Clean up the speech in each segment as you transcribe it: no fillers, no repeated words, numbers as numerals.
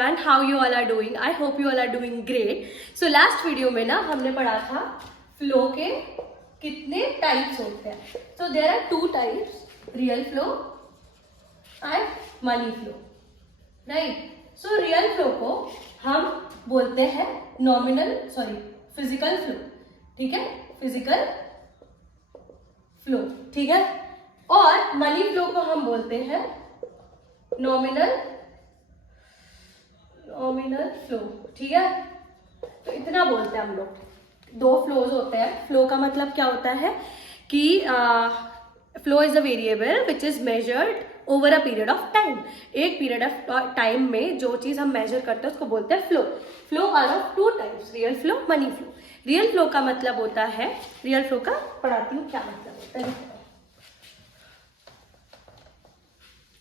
And how you all are doing? I hope you all are doing great. So last video में ना हमने पढ़ा था flow के कितने टाइप्स होते हैं. So there are two types, real flow and money flow, right? So real flow को हम बोलते हैं फिजिकल फ्लो, ठीक है, फिजिकल फ्लो, ठीक है. और मनी फ्लो को हम बोलते हैं नॉमिनल फ्लो, ठीक है. तो इतना बोलते हैं हम लोग. दो फ्लोज होते हैं. फ्लो का मतलब क्या होता है कि flow is a variable which is measured over a period of time. एक पीरियड ऑफ टाइम में जो चीज हम मेजर करते हैं उसको बोलते हैं flow. Flow are of two types, real flow, money flow. Real flow का मतलब होता है, रियल फ्लो का पढ़ाती हूँ क्या मतलब होता है.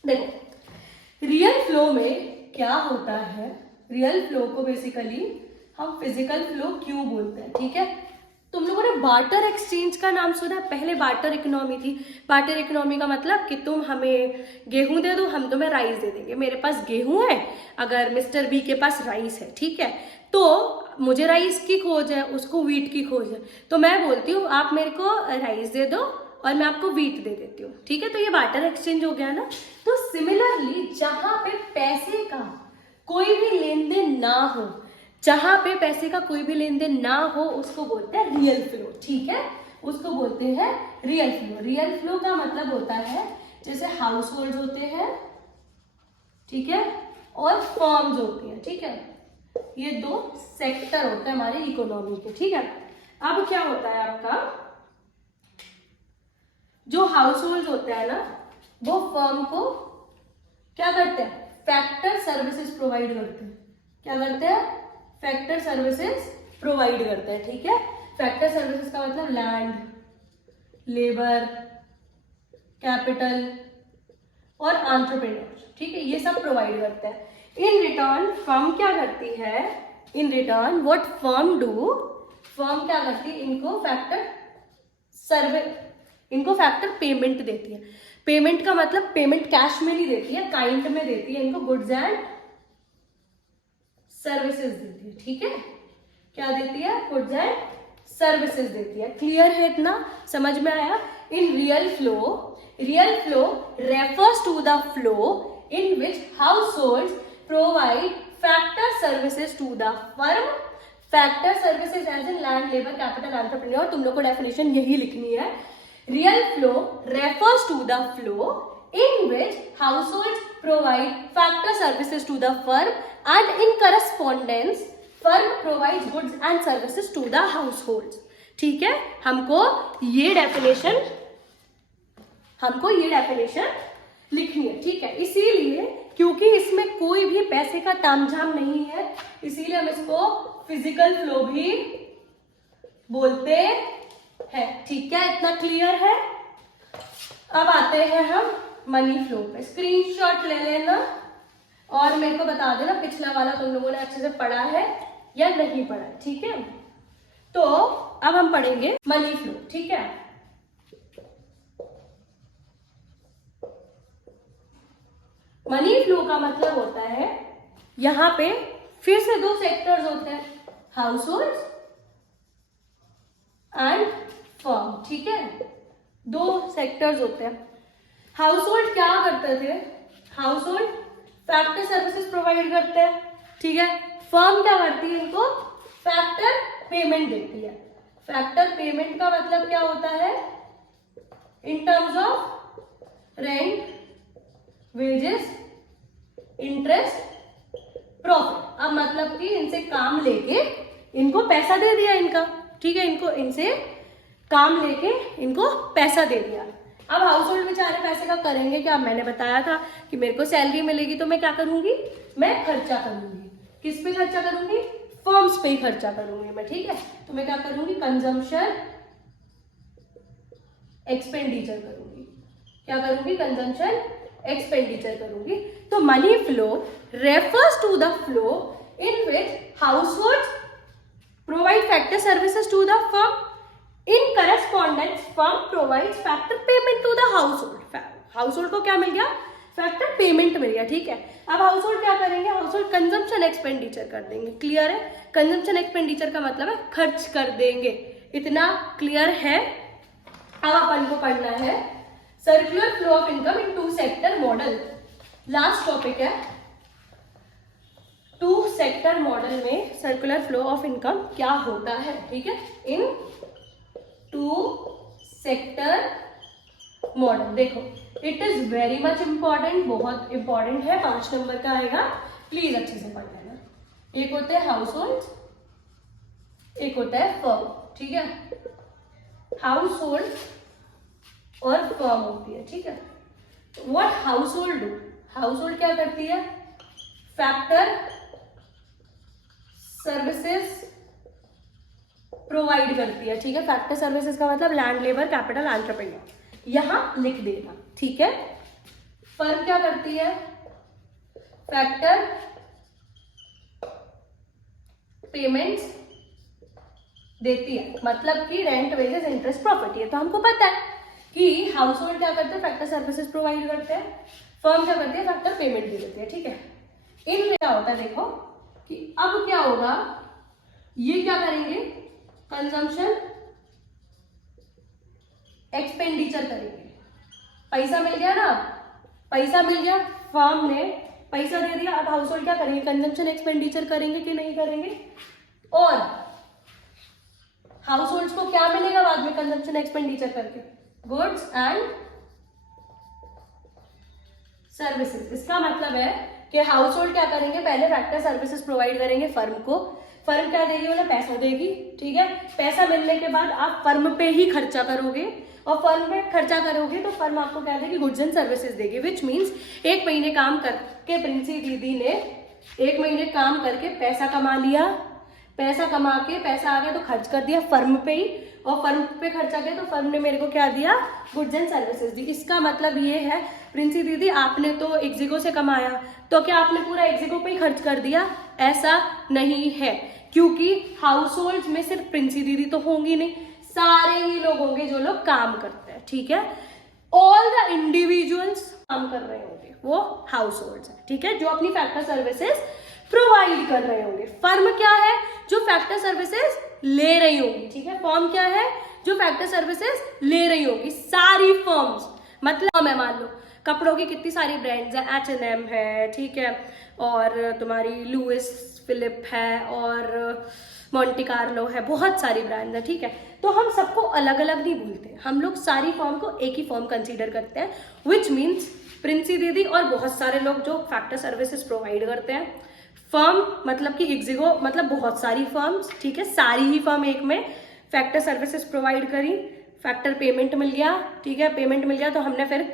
देखो रियल फ्लो में क्या होता है. रियल फ्लो को बेसिकली हम फिजिकल फ्लो क्यों बोलते हैं, ठीक है. तुम लोगों ने बार्टर एक्सचेंज का नाम सुना है. पहले बार्टर इकोनॉमी थी. बार्टर इकोनॉमी का मतलब कि तुम हमें गेहूं दे दो, हम तुम्हें राइस दे देंगे. मेरे पास गेहूं है, अगर मिस्टर बी के पास राइस है, ठीक है, तो मुझे राइस की खोज है, उसको व्हीट की खोज है, तो मैं बोलती हूँ आप मेरे को राइस दे दो और मैं आपको व्हीट दे देती हूँ, ठीक है. तो ये बार्टर एक्सचेंज हो गया ना. तो सिमिलरली जहां पे पैसे का कोई भी लेन देन ना हो, जहां पे पैसे का कोई भी लेन देन ना हो, उसको बोलते हैं रियल फ्लो, ठीक है. उसको बोलते हैं रियल फ्लो. रियल फ्लो का मतलब होता है जैसे हाउस होल्ड होते हैं, ठीक है, और फर्म्स होती हैं, ठीक है. ये दो सेक्टर होते हैं हमारे इकोनॉमी के, ठीक है. अब क्या होता है आपका, जो हाउस होल्ड होते हैं ना, वो फर्म को क्या करते हैं, फैक्टर सर्विसेज प्रोवाइड करते हैं. क्या करते हैं, फैक्टर सर्विसेज प्रोवाइड करते हैं, ठीक है. फैक्टर सर्विसेज का मतलब लैंड, लेबर, कैपिटल और एंटरप्रेन्योर्स, ठीक है, ये सब प्रोवाइड करते हैं. इन रिटर्न फर्म क्या करती है, in return what firm do, firm क्या करती है, इनको फैक्टर पेमेंट देती है. पेमेंट का मतलब पेमेंट कैश में नहीं देती है, काइंड में देती है. इनको गुड्स एंड सर्विसेज देती है, ठीक है. क्या देती है, गुड्स एंड सर्विसेज देती है. क्लियर है, इतना समझ में आया. In real flow refers to the flow in which household provide factor services to the firm. Factor services as in land, labour, capital, entrepreneur. तुम लोग को डेफिनेशन यही लिखनी है. Real flow refers to the flow in which households provide factor services to the firm and in correspondence firm provides goods and services to the households. ठीक है, हमको ये डेफिनेशन लिखनी है, ठीक है. इसीलिए क्योंकि इसमें कोई भी पैसे का तामझाम नहीं है, इसीलिए हम इसको फिजिकल फ्लो भी बोलते है, ठीक है. इतना क्लियर है. अब आते हैं हम मनी फ्लो पे. स्क्रीनशॉट ले लेना और मेरे को बता देना पिछला वाला तुम लोगों ने अच्छे से पढ़ा है या नहीं पढ़ा है, ठीक है. तो अब हम पढ़ेंगे मनी फ्लो, ठीक है. मनी फ्लो का मतलब होता है, यहां पे फिर से दो सेक्टर्स होते हैं, हाउस होल्ड एंड फर्म, ठीक है. दो सेक्टर्स होते हैं. हाउस होल्ड क्या करते थे, house hold factor services provide करते हैं, ठीक है. फर्म क्या करती है, इनको फैक्टर पेमेंट देती है. फैक्टर पेमेंट का मतलब क्या होता है, in terms of rent, wages, interest, profit. अब मतलब कि इनसे काम लेके इनको पैसा दे दिया इनका, ठीक है. इनको इनसे काम लेके इनको पैसा दे दिया. अब हाउस होल्ड बेचारे पैसे का करेंगे क्या. मैंने बताया था कि मेरे को सैलरी मिलेगी तो मैं क्या करूंगी, मैं खर्चा करूंगी. किस पे खर्चा करूंगी, फर्म्स पे ही खर्चा करूंगी मैं, ठीक है. तो मैं क्या करूंगी, कंजम्पशन एक्सपेंडिचर करूंगी. क्या करूंगी, कंजम्पशन एक्सपेंडिचर करूंगी. तो money flow refers to the flow in which household provide factor services to the firm. In correspondence, firm provides factor payment to the household. Household को क्या मिल गया, फैक्टर पेमेंट मिल गया, ठीक है। अब हाउस होल्ड क्या करेंगे, हाउस होल्ड कंजम्पशन एक्सपेंडिचर कर देंगे। क्लियर है, कंजम्पशन एक्सपेंडिचर का मतलब है खर्च कर देंगे, इतना क्लियर है। अब अपन को पढ़ना है circular flow of income in two sector model. Last topic है, टू सेक्टर मॉडल में सर्कुलर फ्लो ऑफ इनकम क्या होता है, ठीक है। इन टू सेक्टर मॉडल देखो, it is very much important, बहुत इंपॉर्टेंट है, 5 नंबर का आएगा, प्लीज अच्छे से पढ़ लेना। एक होते हैं हाउस होल्ड, एक होता है फर्म, ठीक है। हाउस होल्ड और फर्म होती है, ठीक है। What house hold do, house hold क्या करती है, फैक्टर सर्विसेज प्रोवाइड करती है, ठीक है। फैक्टर सर्विसेज का मतलब लैंड, लेबर, कैपिटल, एंटरप्रेन्योर, यहां लिख देना, ठीक है। फर्म क्या करती है, फैक्टर पेमेंट्स देती है, मतलब कि रेंट, वेजेस, इंटरेस्ट, प्रॉपर्ट। ये तो हमको पता है कि हाउस होल्ड क्या करते हैं, फैक्टर सर्विसेज प्रोवाइड करते हैं, फर्म क्या करती है, फैक्टर पेमेंट दे देती है, ठीक है। इनमें क्या होता है देखो कि अब क्या होगा, ये क्या करेंगे, कंजम्पशन एक्सपेंडिचर करेंगे। पैसा मिल गया ना, पैसा मिल गया, फर्म ने पैसा दे दिया, अब हाउस होल्ड क्या करेंगे, कंजम्पशन एक्सपेंडिचर करेंगे कि नहीं करेंगे। और हाउस होल्ड को क्या मिलेगा बाद में कंजम्पशन एक्सपेंडिचर करके, गुड्स एंड सर्विसेज। इसका मतलब है कि हाउस होल्ड क्या करेंगे, पहले फैक्टर सर्विसेज प्रोवाइड करेंगे फर्म को, फर्म क्या देगी, उन्हें पैसा देगी, ठीक है। पैसा मिलने के बाद आप फर्म पे ही खर्चा करोगे, और फर्म पे खर्चा करोगे तो फर्म आपको क्या देगी, गुड्स एंड सर्विसेज देगी। विच मीन्स 1 महीने काम करके प्रिंसी दीदी ने 1 महीने काम करके पैसा कमा लिया, पैसा कमा के पैसा आ गया तो खर्च कर दिया फर्म पे ही, और फर्म पे खर्चा गया तो फर्म ने मेरे को क्या दिया, गुड्स एंड सर्विसेज दी। इसका मतलब ये है प्रिंसी दीदी आपने तो एक्जिगो से कमाया, तो क्या आपने पूरा एक्जिगो पे ही खर्च कर दिया, ऐसा नहीं है, क्योंकि हाउस होल्ड में सिर्फ प्रिंसी दीदी तो होंगी नहीं, सारे ही लोग होंगे जो लोग काम करते हैं, ठीक है। ऑल द इंडिविजुअल्स काम कर रहे होंगे, वो हाउस होल्ड है, ठीक है, जो अपनी फैक्टर सर्विसेज प्रोवाइड कर रहे होंगे। फर्म क्या है, जो फैक्टर सर्विसेज ले रही होगी, ठीक है। फर्म क्या है, जो फैक्टर सर्विसेज ले रही होगी, सारी फर्म्स, मतलब मैं मान लो कपड़ों की कितनी सारी ब्रांड्स है, H&M है, ठीक है, और तुम्हारी लुइस फिलिप है, और मॉन्टे कार्लो है, बहुत सारी ब्रांड्स है, ठीक है। तो हम सबको अलग अलग नहीं बोलते, हम लोग सारी फर्म को एक ही फर्म कंसीडर करते हैं, विच मीन्स प्रिंसी दीदी और बहुत सारे लोग जो फैक्टर सर्विसेज प्रोवाइड करते हैं। फर्म मतलब कि एक्जिगो मतलब बहुत सारी फर्म्स, ठीक है, सारी ही फर्म एक में फैक्टर सर्विसेज प्रोवाइड करी, फैक्टर पेमेंट मिल गया, ठीक है, पेमेंट मिल गया तो हमने फिर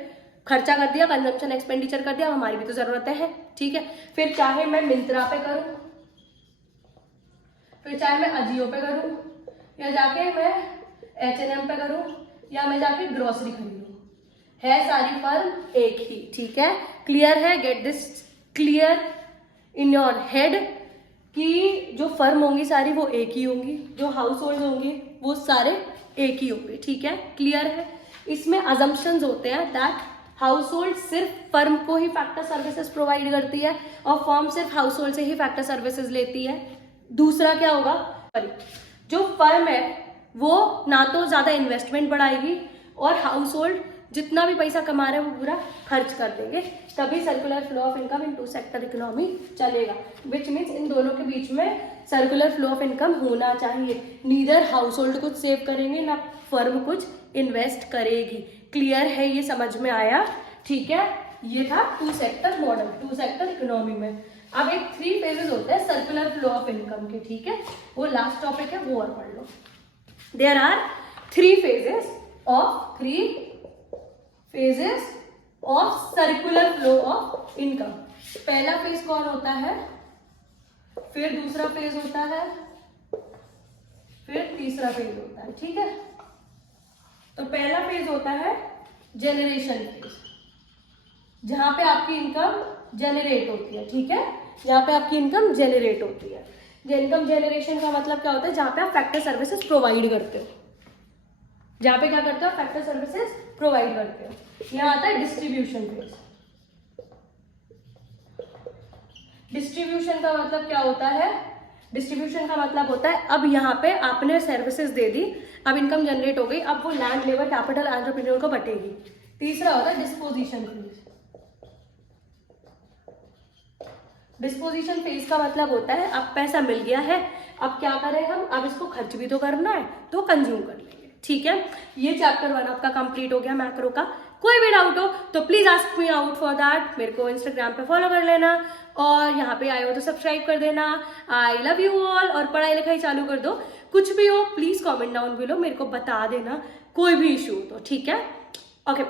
खर्चा कर दिया, कंजम्पशन एक्सपेंडिचर कर दिया, हमारी भी तो जरूरतें हैं, ठीक है। फिर चाहे मैं मिंत्रा पे करूं, फिर चाहे मैं अजियो पे करूं, या जाके मैं H&M पे करूं, या मैं जाके ग्रोसरी खरीदूं, है सारी फर्म एक ही, ठीक है। क्लियर है, get this clear in your head कि जो फर्म होंगी सारी वो एक ही होंगी, जो हाउस होल्ड होंगे वो सारे एक ही होंगे, ठीक है। क्लियर है, इसमें अजम्पशंस होते हैं दैट हाउस होल्ड सिर्फ फर्म को ही फैक्टर सर्विसेज प्रोवाइड करती है और फर्म सिर्फ हाउस होल्ड से ही फैक्टर सर्विसेज लेती है। दूसरा क्या होगा, जो फर्म है वो ना तो ज्यादा इन्वेस्टमेंट बढ़ाएगी और हाउस होल्ड जितना भी पैसा कमा रहे हैं वो पूरा खर्च कर देंगे, तभी circular flow of income in two sector economy चलेगा। विच मीन्स इन दोनों के बीच में सर्कुलर फ्लो ऑफ इनकम होना चाहिए। नीदर हाउस होल्ड कुछ सेव करेंगे ना फर्म कुछ इन्वेस्ट करेगी। क्लियर है, ये समझ में आया, ठीक है। ये था two sector model, two sector economy में। अब एक 3 फेजेस होते हैं सर्कुलर फ्लो ऑफ इनकम के, ठीक है, वो लास्ट टॉपिक है, वो और पढ़ लो। There are 3 phases of circular flow of income. पहला फेज कौन होता है, फिर दूसरा फेज होता है, फिर तीसरा फेज होता है, ठीक है। तो पहला फेज होता है जेनरेशन फेज, जहां पे आपकी इनकम जनरेट होती है, ठीक है, जहां पे आपकी इनकम जनरेट होती है। इनकम जनरेशन का मतलब क्या होता है, जहां पे आप फैक्टर सर्विसेज प्रोवाइड करते हो, जहां पे क्या करते हो फैक्टर सर्विसेज प्रोवाइड करते हो। यहाँ आता है डिस्ट्रीब्यूशन फेज, डिस्ट्रीब्यूशन का मतलब क्या होता है? डिस्ट्रीब्यूशन का मतलब होता है अब यहाँ पे आपने सर्विसेज दे दी, अब इनकम जनरेट हो गई, अब वो लैंड, लेबर, कैपिटल, एंटरप्रेन्योर को बटेगी। तीसरा होता है डिस्पोजिशन फेज। डिस्पोजिशन फेज का मतलब होता है अब पैसा मिल गया है, अब क्या करें हम, अब इसको खर्च भी तो करना है तो कंज्यूम कर लेंगे। ठीक है, ये चैप्टर 1 आपका कंप्लीट हो गया मैक्रो का। कोई भी डाउट हो तो please ask me out for that. मेरे को इंस्टाग्राम पे फॉलो कर लेना और यहाँ पे आए हो तो सब्सक्राइब कर देना। आई लव यू ऑल, और पढ़ाई लिखाई चालू कर दो। कुछ भी हो प्लीज कमेंट डाउन बिलो, मेरे को बता देना कोई भी इशू हो तो। ठीक है, ओके।